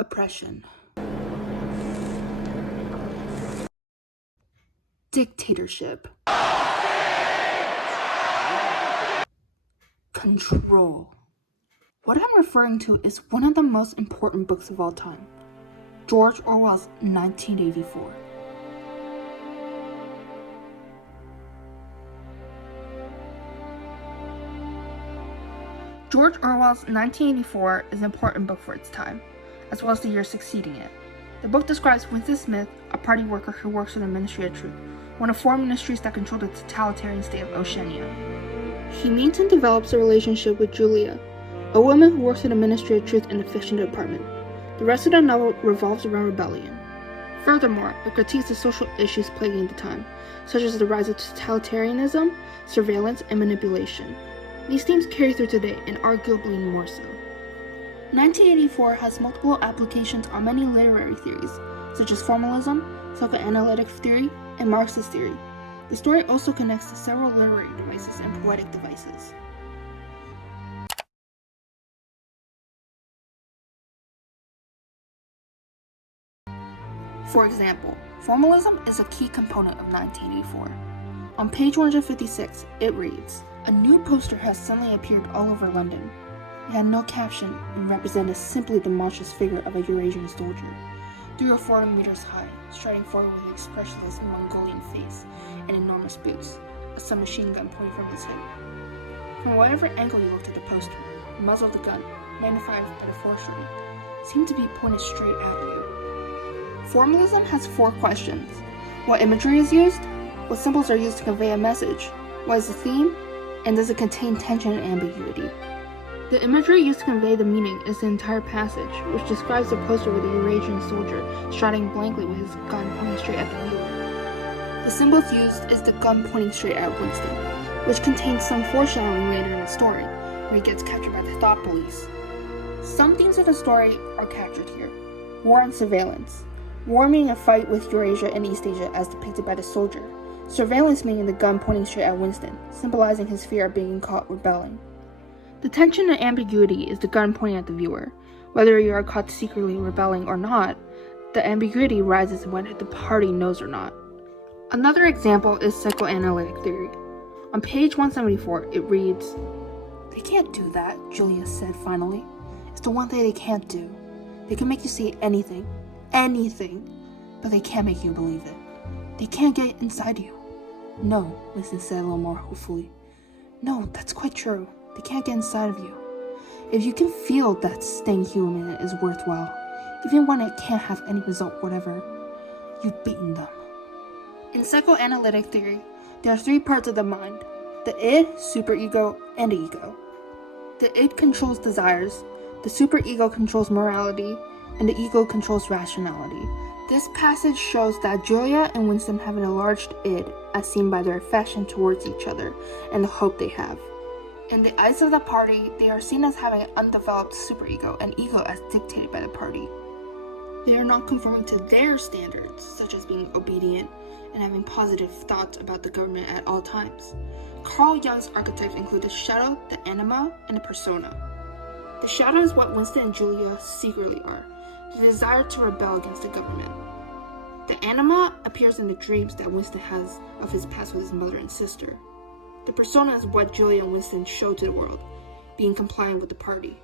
Oppression. Dictatorship. Control. What I'm referring to is one of the most important books of all time, George Orwell's 1984. George Orwell's 1984 is an important book for its time, as well as the years succeeding it. The book describes Winston Smith, a party worker who works for the Ministry of Truth, one of four ministries that control the totalitarian state of Oceania. He meets and develops a relationship with Julia, a woman who works in the Ministry of Truth in the fiction department. The rest of the novel revolves around rebellion. Furthermore, it critiques the social issues plaguing the time, such as the rise of totalitarianism, surveillance, and manipulation. These themes carry through today, and arguably more so. 1984 has multiple applications on many literary theories, such as formalism, psychoanalytic theory, and Marxist theory. The story also connects to several literary devices and poetic devices. For example, formalism is a key component of 1984. On page 156, it reads, "A new poster has suddenly appeared all over London. It had no caption and represented simply the monstrous figure of a Eurasian soldier, 3 or 4 meters high, striding forward with an expressionless Mongolian face and enormous boots, a submachine gun pointing from his hip. From whatever angle you looked at the poster, the muzzle of the gun, magnified by the foreshortening, seemed to be pointed straight at you." Formalism has 4 questions. What imagery is used? What symbols are used to convey a message? What is the theme? And does it contain tension and ambiguity? The imagery used to convey the meaning is the entire passage, which describes the poster with a Eurasian soldier striding blankly with his gun pointing straight at the viewer. The symbols used is the gun pointing straight at Winston, which contains some foreshadowing later in the story, where he gets captured by the thought police. Some themes of the story are captured here. War and surveillance. War meaning a fight with Eurasia and East Asia as depicted by the soldier. Surveillance meaning the gun pointing straight at Winston, symbolizing his fear of being caught rebelling. The tension and ambiguity is the gun pointing at the viewer. Whether you are caught secretly rebelling or not, the ambiguity rises whether the party knows or not. Another example is psychoanalytic theory. On page 174, it reads, "They can't do that," Julia said finally. "It's the one thing they can't do. They can make you see anything, but they can't make you believe it. They can't get inside you." "No," Winston said a little more hopefully. "No, that's quite true. They can't get inside of you. If you can feel that staying human is worthwhile, even when it can't have any result whatever, you've beaten them." In psychoanalytic theory, there are 3 parts of the mind: the id, superego, and the ego. The id controls desires, the superego controls morality, and the ego controls rationality. This passage shows that Julia and Winston have an enlarged id, as seen by their affection towards each other and the hope they have. In the eyes of the party, they are seen as having an undeveloped superego and ego as dictated by the party. They are not conforming to their standards, such as being obedient and having positive thoughts about the government at all times. Carl Jung's archetypes include the shadow, the anima, and the persona. The shadow is what Winston and Julia secretly are, the desire to rebel against the government. The anima appears in the dreams that Winston has of his past with his mother and sister. The persona is what Julia and Winston show to the world, being compliant with the party.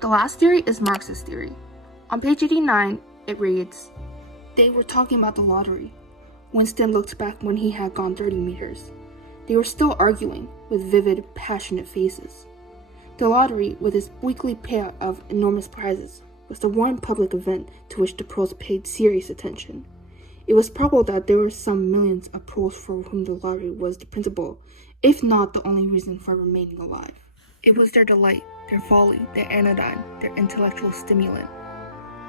The last theory is Marxist theory. On page 89, it reads, "They were talking about the lottery. Winston looked back when he had gone 30 meters. They were still arguing, with vivid, passionate faces. The lottery, with its weekly payout of enormous prizes, was the one public event to which the pros paid serious attention. It was probable that there were some millions of pros for whom the lottery was the principal, if not the only reason for remaining alive. It was their delight, their folly, their anodyne, their intellectual stimulant.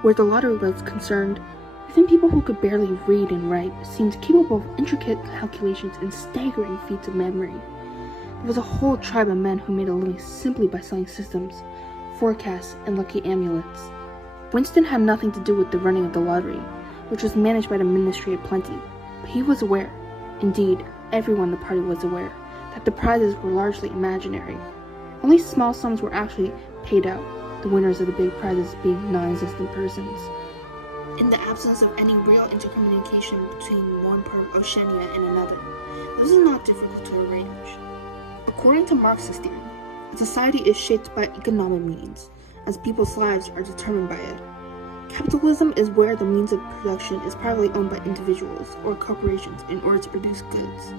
Where the lottery was concerned, even people who could barely read and write seemed capable of intricate calculations and staggering feats of memory. There was a whole tribe of men who made a living simply by selling systems, forecasts, and lucky amulets. Winston had nothing to do with the running of the lottery, which was managed by the Ministry of Plenty, but he was aware, indeed, everyone in the party was aware, that the prizes were largely imaginary. Only small sums were actually paid out, the winners of the big prizes being non-existent persons. In the absence of any real intercommunication between one part of Oceania and another, this is not difficult to arrange. According to Marx's theory, a society is shaped by economic means, as people's lives are determined by it. Capitalism is where the means of production is privately owned by individuals or corporations in order to produce goods.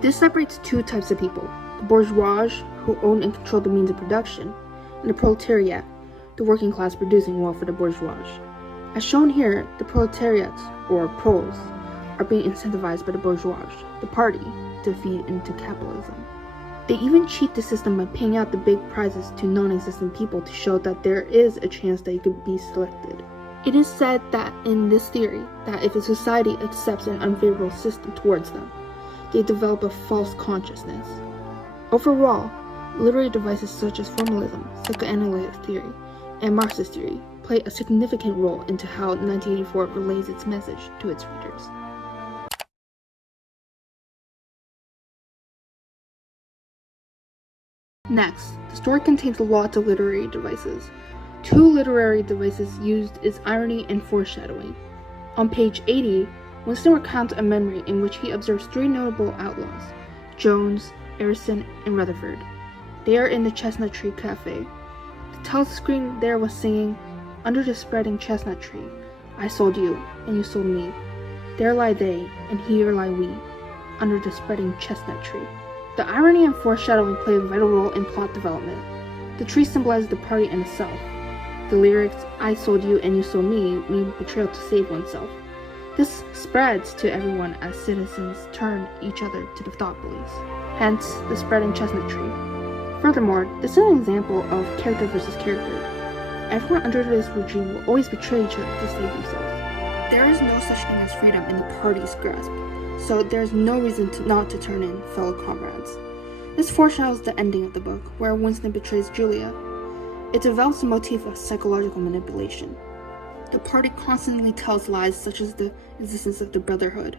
This separates two types of people: the bourgeois, who own and control the means of production, and the proletariat, the working class producing wealth for the bourgeois. As shown here, the proletariat, or proles, are being incentivized by the bourgeois, the party, to feed into capitalism. They even cheat the system by paying out the big prizes to non-existent people to show that there is a chance that you could be selected. It is said that in this theory, that if a society accepts an unfavorable system towards them, they develop a false consciousness. Overall, literary devices such as formalism, psychoanalytic theory, and Marxist theory play a significant role into how 1984 relays its message to its readers. Next, the story contains lots of literary devices. Two literary devices used is irony and foreshadowing. On page 80, Winston recounts a memory in which he observes three notable outlaws: Jones, Ariston, and Rutherford. They are in the Chestnut Tree Cafe. The telescreen there was singing, "Under the spreading chestnut tree, I sold you, and you sold me. There lie they, and here lie we, under the spreading chestnut tree." The irony and foreshadowing play a vital role in plot development. The tree symbolizes the party and the self. The lyrics, "I sold you and you sold me," mean betrayal to save oneself. This spreads to everyone as citizens turn each other to the thought police. Hence, the spreading chestnut tree. Furthermore, this is an example of character versus character. Everyone under this regime will always betray each other to save themselves. There is no such thing as freedom in the party's grasp, so there is no reason not to turn in fellow comrades. This foreshadows the ending of the book, where Winston betrays Julia. It develops the motif of psychological manipulation. The party constantly tells lies such as the existence of the Brotherhood.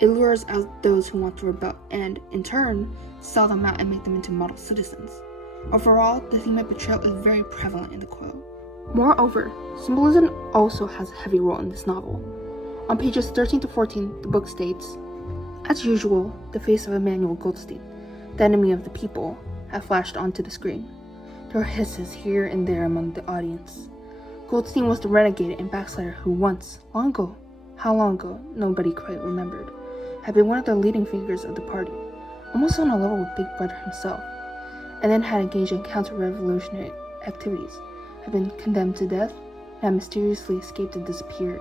It lures out those who want to rebel and, in turn, sell them out and make them into model citizens. Overall, the theme of betrayal is very prevalent in the quote. Moreover, symbolism also has a heavy role in this novel. On pages 13 to 14, the book states, "As usual, the face of Emmanuel Goldstein, the enemy of the people, had flashed onto the screen. There were hisses here and there among the audience. Goldstein was the renegade and backslider who once, long ago, how long ago, nobody quite remembered, had been one of the leading figures of the party, almost on a level with Big Brother himself, and then had engaged in counter-revolutionary activities, had been condemned to death, and had mysteriously escaped and disappeared.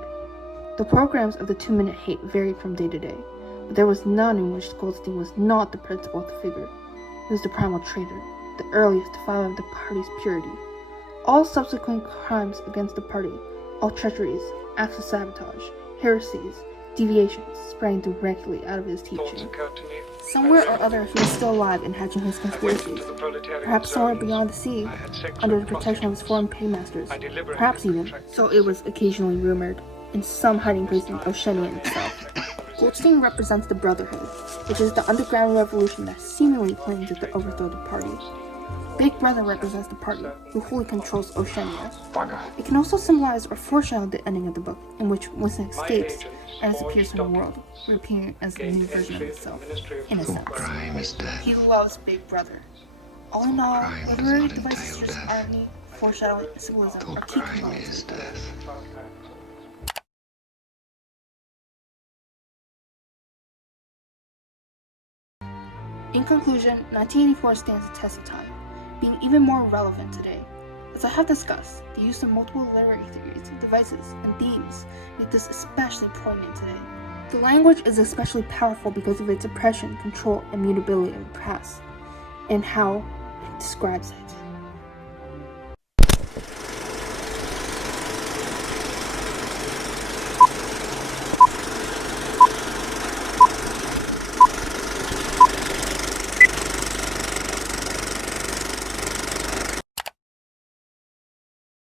The programs of the 2-Minute Hate varied from day to day, but there was none in which Goldstein was not the principal figure. He was the primal traitor, the earliest defiler of the party's purity. All subsequent crimes against the party, all treacheries, acts of sabotage, heresies, deviations, sprang directly out of his teaching. Somewhere or other he was still alive and hatching his conspiracies. Perhaps somewhere beyond the sea, under the protection of his foreign paymasters. Perhaps even, so it was occasionally rumored, in some hiding place in Oceania itself. Goldstein represents the Brotherhood, which is the underground revolution that seemingly claims to overthrow the party. Big Brother represents the party, who fully controls Oceania. It can also symbolize or foreshadow the ending of the book, in which Winston escapes and disappears from the world, reappearing as a new version of himself, in a sense. He loves Big Brother. All in all, literary devices such as irony, foreshadowing, and symbolism are key components. In conclusion, 1984 stands the test of time, being even more relevant today. As I have discussed, the use of multiple literary theories, devices, and themes make this especially poignant today. The language is especially powerful because of its oppression, control, and mutability of the past, and how it describes it.